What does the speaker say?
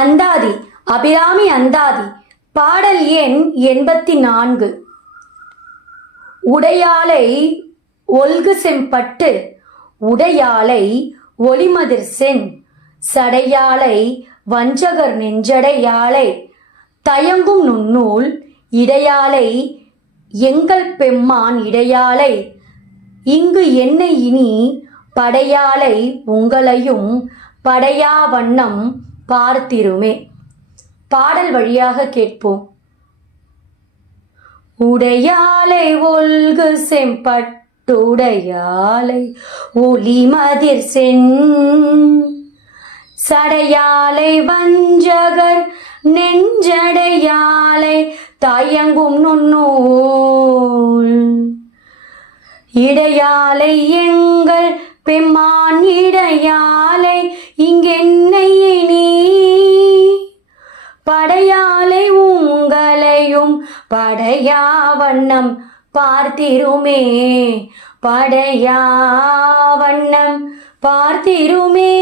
அந்தாதி அபிராமி அந்தாதி பாடல் எண் 84. உடையாலை ஒல்கு செம்பட்டு உடையாலை ஒளிமதிர் சென் சடையாலை வஞ்சகர் நெஞ்சடையாலை தயங்கும் நுண்ணூல் இடையாலை எங்கள் பெம்மான் இடையாலை இங்கு என்னை இனி படையாலை உங்களையும் படையா வண்ணம் பார்த்திருமே. பாடல் வழியாக கேட்போம். உடையாலை ஒல்கு செம்பட்டுடையாலை ஒளிமதிர் சென் சடையாலை வஞ்சகர் நெஞ்சடையாலை தயங்கும் நுண்ணூல் இடையாலை எங்கள் பெம்மான் இடையாலை இங்கென்னை நீ படையாலை உங்களையும் படையா வண்ணம் பார்த்திருமே. படையா வண்ணம் பார்த்திருமே.